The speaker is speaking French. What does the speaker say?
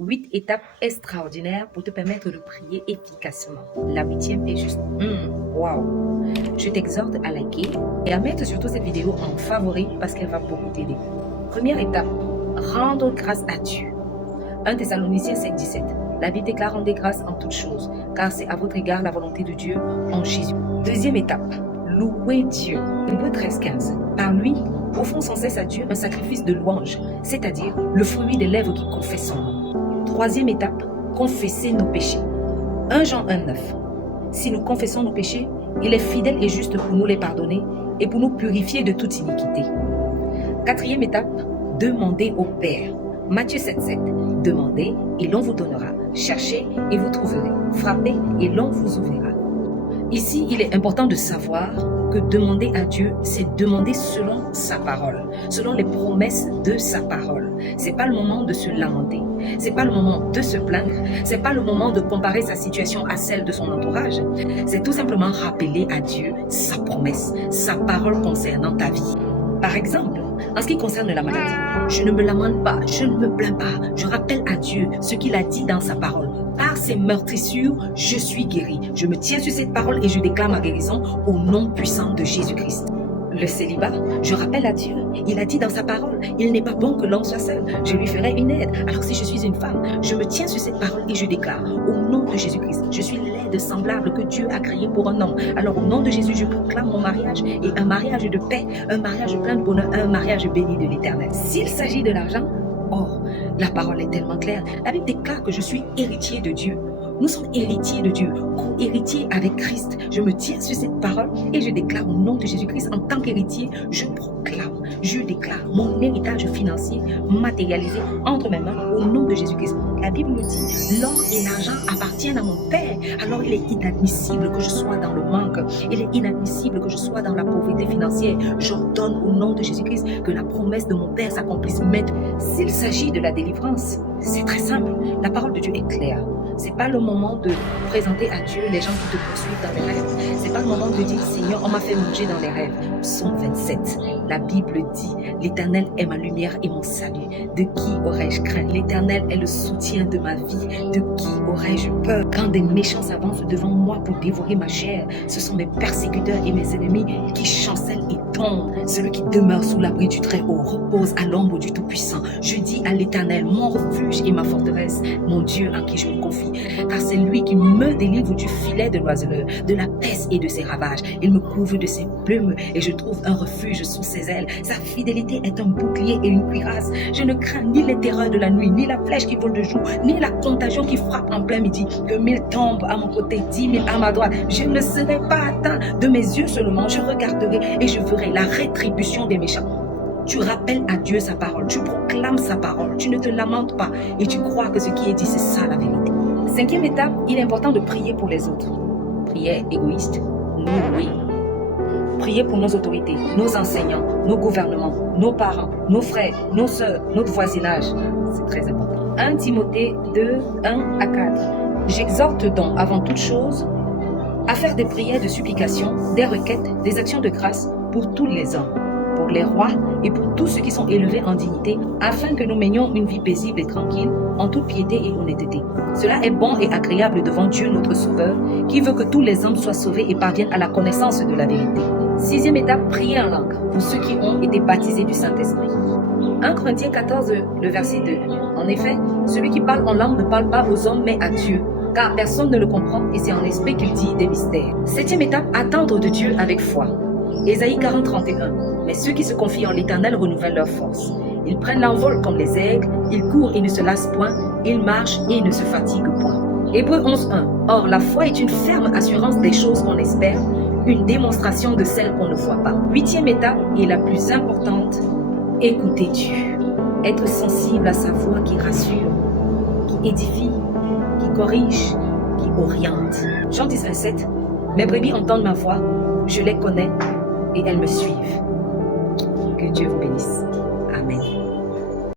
8 étapes extraordinaires pour te permettre de prier efficacement. La 8e est juste waouh. Je t'exhorte à liker et à mettre surtout cette vidéo en favori parce qu'elle va beaucoup t'aider. Première étape, rendre grâce à Dieu. 1 Thessaloniciens 7,17. La Bible déclare rendez grâce en toutes choses, car c'est à votre égard la volonté de Dieu en Jésus. Deuxième étape, louer Dieu. Hébreux 13,15. Par lui, offrons sans cesse à Dieu un sacrifice de louange, c'est-à-dire le fruit des lèvres qui confessent son nom. Troisième étape, confesser nos péchés. 1 Jean 1,9. Si nous confessons nos péchés, il est fidèle et juste pour nous les pardonner et pour nous purifier de toute iniquité. Quatrième étape, demander au Père. Matthieu 7,7. Demandez et l'on vous donnera. Cherchez et vous trouverez. Frappez et l'on vous ouvrira. Ici, il est important de savoir que demander à Dieu, c'est demander selon sa parole, selon les promesses de sa parole. C'est pas le moment de se lamenter, c'est pas le moment de se plaindre, c'est pas le moment de comparer sa situation à celle de son entourage. C'est tout simplement rappeler à Dieu sa promesse, sa parole concernant ta vie. Par exemple, en ce qui concerne la maladie, je ne me lamente pas, je ne me plains pas. Je rappelle à Dieu ce qu'il a dit dans sa parole. Par ses meurtrissures, je suis guéri. Je me tiens sur cette parole et je déclare ma guérison au nom puissant de Jésus-Christ. Le célibat, je rappelle à Dieu, il a dit dans sa parole, il n'est pas bon que l'homme soit seul, je lui ferai une aide. Alors si je suis une femme, je me tiens sur cette parole et je déclare, au nom de Jésus-Christ, je suis l'aide semblable que Dieu a créée pour un homme. Alors au nom de Jésus, je proclame mon mariage et un mariage de paix, un mariage plein de bonheur, un mariage béni de l'Éternel. S'il s'agit de l'argent, la parole est tellement claire. La Bible déclare que je suis héritier de Dieu. Nous sommes héritiers de Dieu, co-héritiers avec Christ. Je me tiens sur cette parole et je déclare au nom de Jésus-Christ, en tant qu'héritier, je proclame, je déclare mon héritage financier matérialisé entre mes mains au nom de Jésus-Christ. La Bible me dit, l'or et l'argent appartiennent à mon Père. Alors il est inadmissible que je sois dans le manque. Il est inadmissible que je sois dans la pauvreté financière. J'ordonne au nom de Jésus-Christ que la promesse de mon Père s'accomplisse maintenant. S'il s'agit de la délivrance, c'est très simple. La parole de Dieu est claire. C'est pas le moment de présenter à Dieu les gens qui te poursuivent dans les rêves. C'est pas le moment de dire, Seigneur, on m'a fait manger dans les rêves. Psaume 27. La Bible dit, l'Éternel est ma lumière et mon salut. De qui aurais-je craint? L'Éternel est le soutien de ma vie. De qui aurais-je peur? Quand des méchants s'avancent devant moi pour dévorer ma chair, ce sont mes persécuteurs et mes ennemis qui chancellent et tombent. Celui qui demeure sous l'abri du Très-Haut repose à l'ombre du Tout-Puissant. Je dis à l'Éternel, mon refuge et ma forteresse, mon Dieu en qui je me confie. Car c'est lui qui me délivre du filet de l'oiseleur, de la peste et de ses ravages. Il me couvre de ses plumes et je trouve un refuge sous ses ailes. Sa fidélité est un bouclier et une cuirasse. Je ne crains ni les terreurs de la nuit, ni la flèche qui vole de jour, ni la contagion qui frappe en plein midi. Que 1000 tombent à mon côté, 10 000 à ma droite. Je ne serai pas atteint. De mes yeux seulement, je regarderai et je verrai la rétribution des méchants. Tu rappelles à Dieu sa parole, tu proclames sa parole, tu ne te lamentes pas et tu crois que ce qui est dit, c'est ça la vérité. Cinquième étape, il est important de prier pour les autres. Prière égoïste, no way. Prier pour nos autorités, nos enseignants, nos gouvernements, nos parents, nos frères, nos sœurs, notre voisinage. C'est très important. 1 Timothée 2, 1 à 4. J'exhorte donc avant toute chose à faire des prières de supplication, des requêtes, des actions de grâce pour tous les hommes, pour les rois et pour tous ceux qui sont élevés en dignité, afin que nous menions une vie paisible et tranquille, en toute piété et honnêteté. Cela est bon et agréable devant Dieu notre Sauveur, qui veut que tous les hommes soient sauvés et parviennent à la connaissance de la vérité. Sixième étape, prier en langue, pour ceux qui ont été baptisés du Saint-Esprit. 1 Corinthiens 14, le verset 2. En effet, celui qui parle en langue ne parle pas aux hommes, mais à Dieu, car personne ne le comprend et c'est en esprit qu'il dit des mystères. Septième étape, attendre de Dieu avec foi. Ésaïe 40, 31. Mais ceux qui se confient en l'Éternel renouvellent leur force. Ils prennent l'envol comme les aigles, ils courent et ne se lassent point, ils marchent et ne se fatiguent point. Hébreux 11, 1. Or, la foi est une ferme assurance des choses qu'on espère, une démonstration de celles qu'on ne voit pas. Huitième étape et la plus importante, écouter Dieu. Être sensible à sa voix qui rassure, qui édifie, qui corrige, qui oriente. Jean 10, 27. Mes brebis entendent ma voix, je les connais et elles me suivent. Que Dieu vous bénisse. Amen.